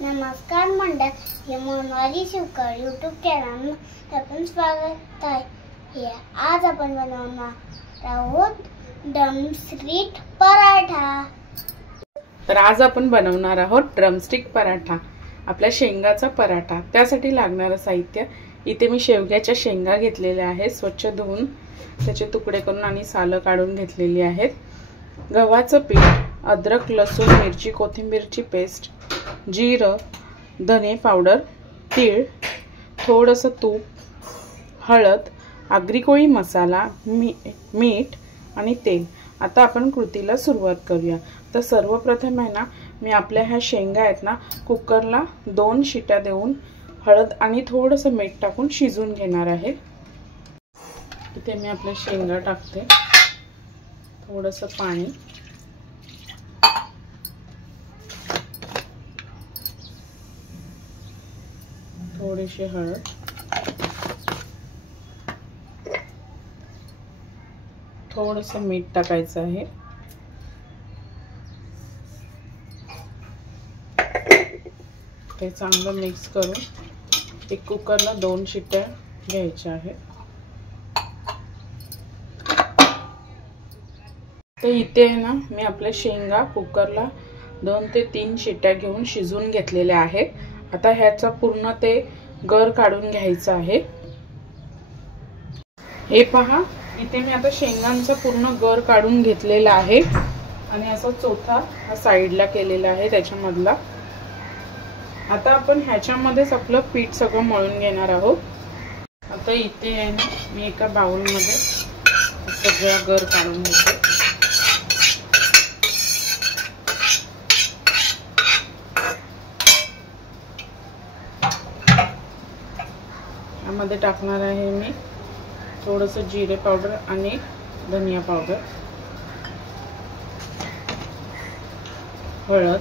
नमस्कार मंडळ, हे मोनवाली शिवकर यूट्यूब चॅनल आपण स्वागत आहे। आज आपण बनवणार आहोत ड्रमस्टिक पराठा। तर आज आपण बनवणार आहोत ड्रमस्टिक पराठा, आपल्या शेंगाचा पराठा। त्यासाठी लागणारे साहित्य इथे मी शेवग्याच्या शेंगा घेतलेल्या आहेत, स्वच्छ धुवून त्याचे तुकडे करून आणि सालं काढून घेतलेली आहेत। गव्हाचं पीठ, अद्रक, लसूण, मिरची, कोथिंबीरची पेस्ट, जीरं, धने पावडर, तीळ, थोडंसं तूप, हळद, आगरी कोळी मसाला, मीठ आणि तेल। आता आपण कृतीला सुरुवात करूया। तर सर्वप्रथम आहे ना, मी आपल्या ह्या शेंगा आहेत ना कुकरला 2 शिट्या देऊन हळद आणि थोडंसं मीठ टाकून शिजवून घेणार आहे। इथे मी आपल्या शेंगा टाकते, थोडंसं पाणी, थोडीशी हळद, थोडंसं मीठ टाकायचं आहे। ते चांगलं मिक्स करून एक कुकरला 2 शिट्ट्या घ्यायच्या आहेत। तर इथे आहे ना, मी आपल्या शेंगा कुकरला 2 ते 3 शिट्ट्या घेऊन शिजवून घेतलेल्या आहेत। आता ह्याचा पूर्ण ते गर काढून घ्यायचा आहे। हे पहा, इथे मी आता शेंगांचा पूर्ण गर काढून घेतलेला आहे आणि असा चोथा हा साइडला केलेला आहे त्याच्यामधला। आता आपण ह्याच्यामध्येच आपलं पीठ सगळं मळून घेणार आहोत। आता इथे आहे ना, मी एका बाउल मध्ये सगळा गर काढून घेते। यामध्ये टाकणार आहे मी थोडंसं जिरे पावडर आणि धनिया पावडर, हळद,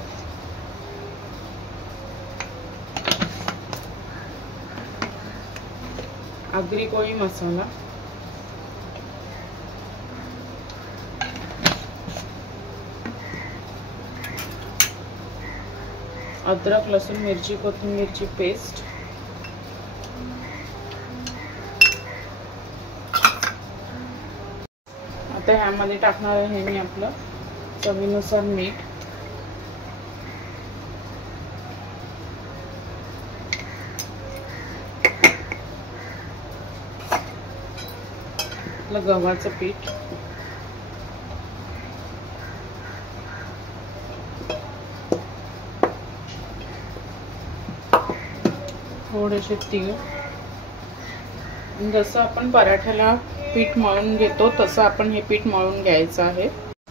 आगरी कोळी मसाला, अद्रक, लसूण, मिरची, कोथिंबीरची पेस्ट, आता ह्यामध्ये टाकणार आहे मी आपलं चवीनुसार मीठ, आपलं गव्हाचं पीठ, थोडेसे तीळ। जसं आपण पराठ्याला पीठ मळून घेतो तसं आपण हे पीठ मळून घ्यायचं आहे।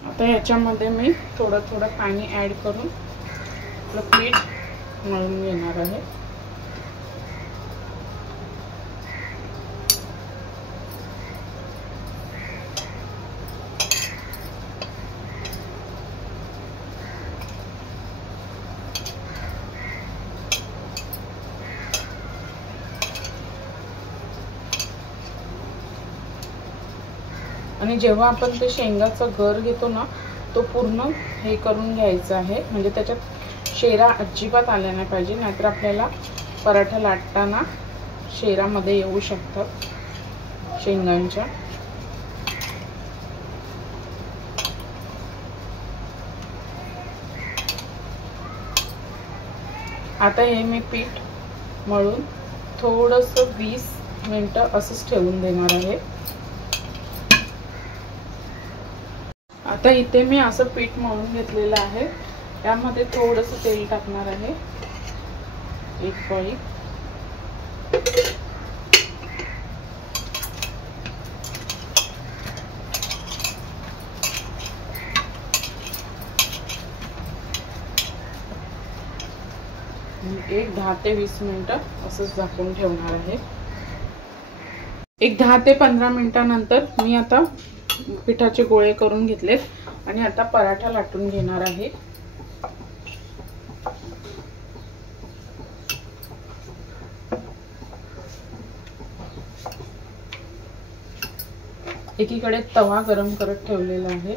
आता ह्याच्यामध्ये मी थोडं थोडं पाणी ऍड करून आपलं पीठ मळून घेणार आहे। आणि जेव्हा आपण ते शेंगाचा गर घेतो ना, तो पूर्ण हे करून घ्यायचा आहे, म्हणजे त्याच्यात शेरा अजिबात आल्या नाही पाहिजे, नाहीतर आपल्याला पराठा लाटताना शेरामध्ये येऊ शकतात शेंगांच्या। आता हे मी पीठ मळून थोडंसं 20 मिनिटं असंच ठेवून देणार आहे। आता इथे मी असं पीठ मळून घेतलेलं आहे, त्यामध्ये थोडंसं तेल टाकणार आहे, 1 पळी, एक 10 ते 20 मिनिटं असंच झाकून ठेवणार आहे। एक 10 ते 15 मिनिटांनंतर मी आता पिठाचे गोळे करून घेतलेत आणि आता पराठा लाटून घेणार आहे। एकीकडे तवा गरम करत ठेवलेला आहे,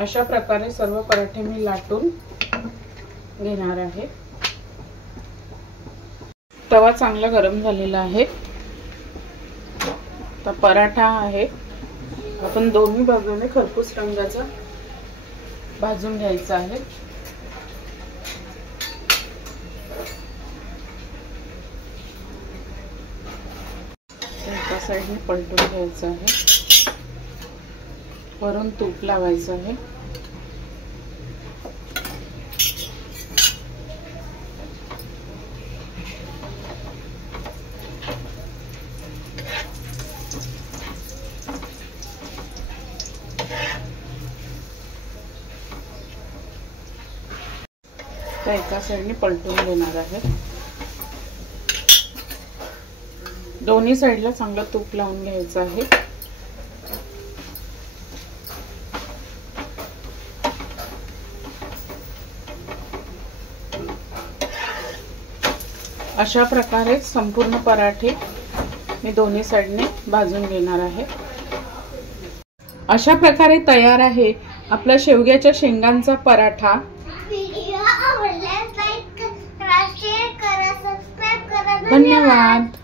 अशा प्रकारे सर्व पराठे मी लाटून घेणार आहे। तवा चांगला गरम झालेला आहे। आता पराठा आहे, आपण दोन्ही बाजूने खरपूस रंगाचा भाजून घ्यायचा आहे। एका साइडने पलटून घ्यायचं आहे, वरून तूप लावायचं आहे। तर एका साइडने पलटून घेणार आहे। दोन्ही साइडला चांगलं तूप लावून घ्यायचं आहे। अशा प्रकारे संपूर्ण पराठे मी दोन्ही साइडने भाजून घेणार आहे। अशा प्रकारे तयार आहे आपला शेवग्याच्या शेंगांचा पराठा। व्हिडिओ आवडल्यास लाईक करा, शेअर करा, सबस्क्राइब करा। धन्यवाद।